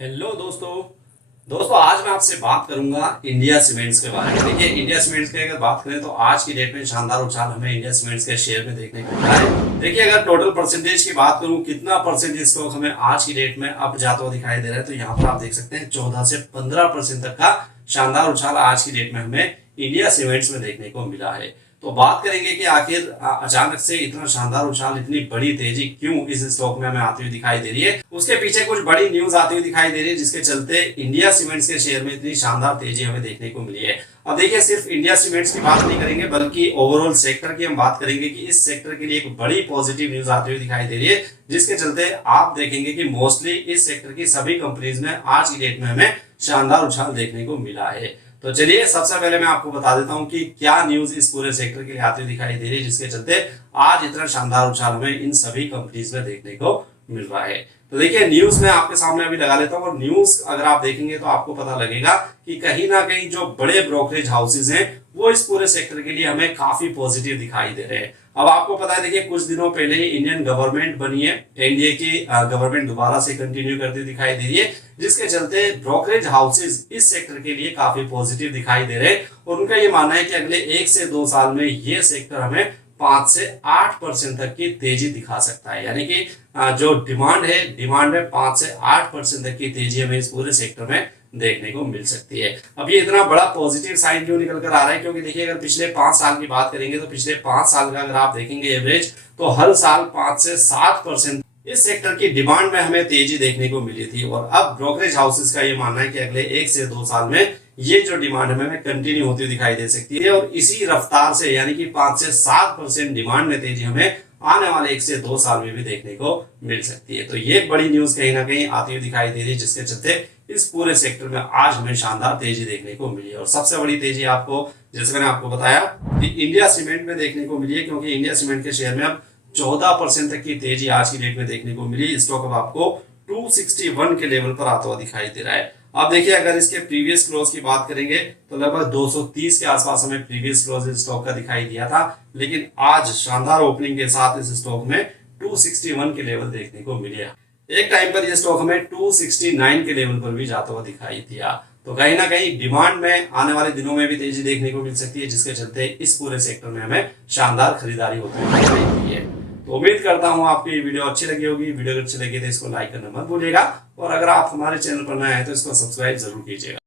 Hello दोस्तों आज मैं आपसे बात करूंगा इंडिया सीमेंट्स के बारे में। देखिए, इंडिया सीमेंट्स की अगर बात करें तो आज की डेट में शानदार उछाल हमें इंडिया सीमेंट्स के शेयर में देखने को मिला है। देखिए, अगर टोटल परसेंटेज की बात करूं, कितना परसेंटेज स्टॉक हमें आज की डेट में अप जाता हुआ दिखाई दे रहा है, तो यहाँ पर आप देख सकते हैं 14 से 15% तक का शानदार उछाल आज की डेट में हमें इंडिया सीमेंट्स में देखने को मिला है। तो बात करेंगे कि आखिर अचानक से इतना शानदार उछाल, इतनी बड़ी तेजी क्यों इस स्टॉक में हमें आती हुई दिखाई दे रही है। उसके पीछे कुछ बड़ी न्यूज आती हुई दिखाई दे रही है, जिसके चलते इंडिया सीमेंट्स के शेयर में इतनी शानदार तेजी हमें देखने को मिली है। अब देखिए, सिर्फ इंडिया सीमेंट्स की बात नहीं करेंगे, बल्कि ओवरऑल सेक्टर की हम बात करेंगे कि इस सेक्टर के लिए एक बड़ी पॉजिटिव न्यूज आती हुई दिखाई दे रही है, जिसके चलते आप देखेंगे कि मोस्टली इस सेक्टर की सभी कंपनीज में आज की डेट में हमें शानदार उछाल देखने को मिला है। तो चलिए, सबसे पहले मैं आपको बता देता हूं कि क्या न्यूज इस पूरे सेक्टर के लिए आती हुई दिखाई दे रही है, जिसके चलते आज इतना शानदार उछाल हमें इन सभी कंपनीज में देखने को मिल रहा है। तो देखिए, न्यूज मैं आपके सामने अभी लगा लेता हूं, और न्यूज अगर आप देखेंगे तो आपको पता लगेगा कि कहीं ना कहीं जो बड़े ब्रोकरेज हाउसेज हैं वो इस पूरे सेक्टर के लिए हमें काफी पॉजिटिव दिखाई दे रहे हैं। अब आपको पता है, देखिए, कुछ दिनों पहले ही इंडियन गवर्नमेंट बनी है, एनडीए की गवर्नमेंट दोबारा से कंटिन्यू करती दिखाई दे रही है, जिसके चलते ब्रोकरेज हाउसेज इस सेक्टर के लिए काफी पॉजिटिव दिखाई दे रहे हैं। और उनका ये मानना है कि अगले 1 से 2 साल में ये सेक्टर हमें 5 से 8% तक की तेजी दिखा सकता है। यानी कि जो डिमांड में 5 से 8% तक की तेजी हमें इस पूरे सेक्टर में देखने को मिल सकती है। अब ये इतना बड़ा पॉजिटिव साइन क्यों निकल कर आ रहा है, क्योंकि देखिए, अगर पिछले 5 साल की बात करेंगे तो पिछले 5 साल का अगर आप देखेंगे एवरेज, तो हर साल 5 से 7% इस सेक्टर की डिमांड में हमें तेजी देखने को मिली थी। और अब ब्रोकरेज हाउसेस का ये मानना है कि अगले 1 से 2 साल में ये जो डिमांड हमें कंटिन्यू होती हुई दिखाई दे सकती है, और इसी रफ्तार से यानी कि 5 से 7% डिमांड में तेजी हमें आने वाले 1 से 2 साल में भी देखने को मिल सकती है। तो ये बड़ी न्यूज कहीं ना कहीं आती हुई दिखाई दे रही है, जिसके चलते इस पूरे सेक्टर में आज हमें शानदार तेजी देखने को मिली है। और सबसे बड़ी तेजी आपको, जैसे मैंने आपको बताया, कि इंडिया सीमेंट में देखने को मिली है, क्योंकि इंडिया सीमेंट के शेयर में अब 14% तक की तेजी आज की डेट में देखने को मिली। स्टॉक अब आपको 261 के लेवल पर आता हुआ दिखाई दे रहा है। अब देखिए, अगर इसके प्रीवियस क्लोज की बात करेंगे तो लगभग 230 के आसपास हमें प्रीवियस क्लोज इस स्टॉक का दिखाई दिया था, लेकिन आज शानदार ओपनिंग के साथ इस स्टॉक में 261 के लेवल देखने को मिले। एक टाइम पर यह स्टॉक हमें 269 के लेवल पर भी जाता हुआ दिखाई दिया। तो कहीं ना कहीं डिमांड में आने वाले दिनों में भी तेजी देखने को मिल सकती है, जिसके चलते इस पूरे सेक्टर में हमें शानदार खरीदारी होती हुई दिखाई दी है। तो उम्मीद करता हूं आपको ये वीडियो अच्छी लगी होगी। वीडियो अगर अच्छी लगी तो इसको लाइक करना मत भूलिएगा, और अगर आप हमारे चैनल पर नए हैं तो इसको सब्सक्राइब जरूर कीजिएगा।